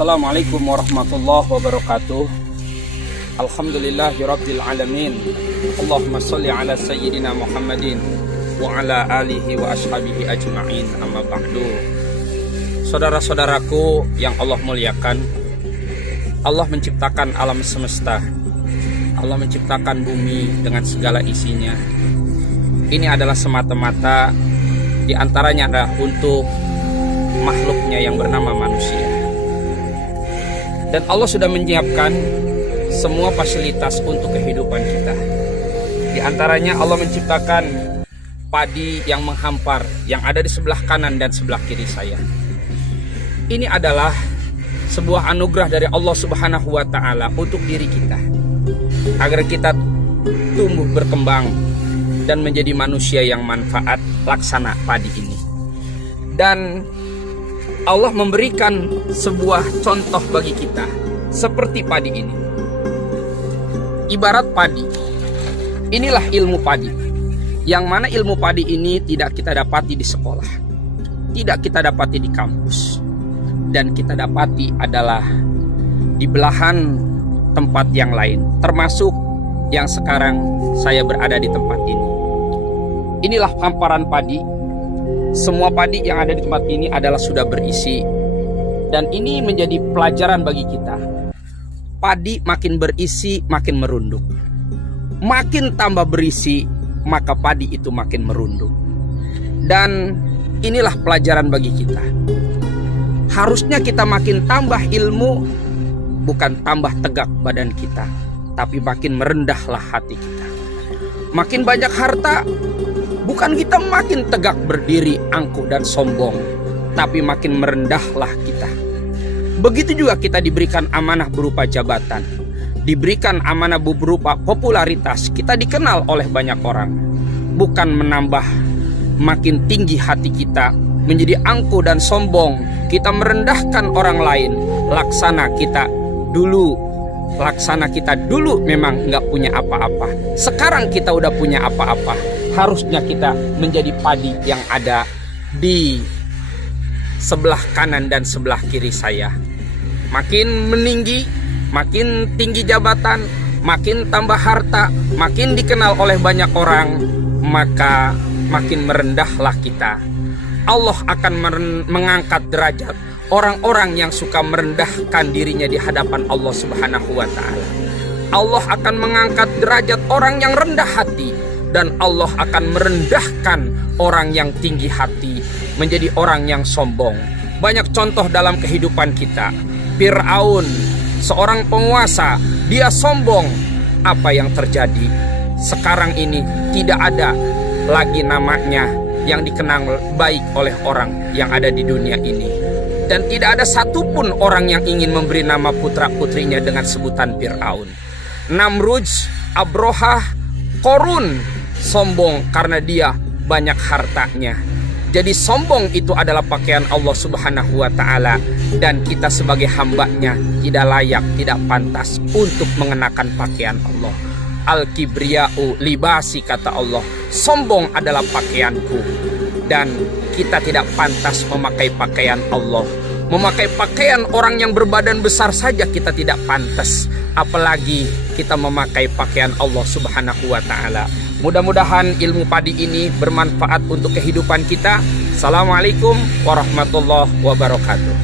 Assalamualaikum warahmatullahi wabarakatuh. Alhamdulillahirabbil alamin. Allahumma shalli ala sayyidina Muhammadin wa ala alihi wa ashabihi ajma'in. Amma ba'du. Saudara-saudaraku yang Allah muliakan, Allah menciptakan alam semesta. Allah menciptakan bumi dengan segala isinya. Ini adalah semata-mata di antaranya adalah untuk makhluknya yang bernama manusia. Dan Allah sudah menyiapkan semua fasilitas untuk kehidupan kita. Di antaranya Allah menciptakan padi yang menghampar yang ada di sebelah kanan dan sebelah kiri saya. Ini adalah sebuah anugerah dari Allah Subhanahu wa taala untuk diri kita, agar kita tumbuh berkembang dan menjadi manusia yang manfaat laksana padi ini. Dan Allah memberikan sebuah contoh bagi kita seperti padi ini. Ibarat padi, inilah ilmu padi, yang mana ilmu padi ini tidak kita dapati di sekolah, tidak kita dapati di kampus, dan kita dapati adalah di belahan tempat yang lain, termasuk yang sekarang saya berada di tempat ini. Inilah hamparan padi. Semua padi yang ada di tempat ini adalah sudah berisi. Dan ini menjadi pelajaran bagi kita. Padi makin berisi, makin merunduk. Makin tambah berisi, maka padi itu makin merunduk. Dan inilah pelajaran bagi kita. Harusnya kita makin tambah ilmu, bukan tambah tegak badan kita, tapi makin merendahlah hati kita. Makin banyak harta, bukan kita makin tegak berdiri, angkuh dan sombong, tapi makin merendahlah kita. Begitu juga kita diberikan amanah berupa jabatan, diberikan amanah berupa popularitas, kita dikenal oleh banyak orang. Bukan menambah makin tinggi hati kita, menjadi angkuh dan sombong, kita merendahkan orang lain. Laksana kita dulu memang nggak punya apa-apa. Sekarang kita udah punya apa-apa. Harusnya kita menjadi padi yang ada di sebelah kanan dan sebelah kiri saya. Makin meninggi, makin tinggi jabatan, makin tambah harta, makin dikenal oleh banyak orang, maka makin merendahlah kita. Allah akan mengangkat derajat orang-orang yang suka merendahkan dirinya di hadapan Allah Subhanahu wa taala. Allah akan mengangkat derajat orang yang rendah hati, dan Allah akan merendahkan orang yang tinggi hati menjadi orang yang sombong. Banyak contoh dalam kehidupan kita. Fir'aun, seorang penguasa, dia sombong. Apa yang terjadi? Sekarang ini tidak ada lagi namanya yang dikenang baik oleh orang yang ada di dunia ini. Dan tidak ada satupun orang yang ingin memberi nama putra-putrinya dengan sebutan Fir'aun. Namrud, Abrohah, Korun, sombong karena dia banyak hartanya. Jadi sombong itu adalah pakaian Allah Subhanahu wa ta'ala, dan kita sebagai hambanya tidak layak, tidak pantas untuk mengenakan pakaian Allah. Al-kibriya'u libasi, kata Allah. Sombong adalah pakaianku, dan kita tidak pantas memakai pakaian Allah. Memakai pakaian orang yang berbadan besar saja kita tidak pantas, apalagi kita memakai pakaian Allah Subhanahu wa ta'ala. Mudah-mudahan ilmu padi ini bermanfaat untuk kehidupan kita. Assalamualaikum warahmatullahi wabarakatuh.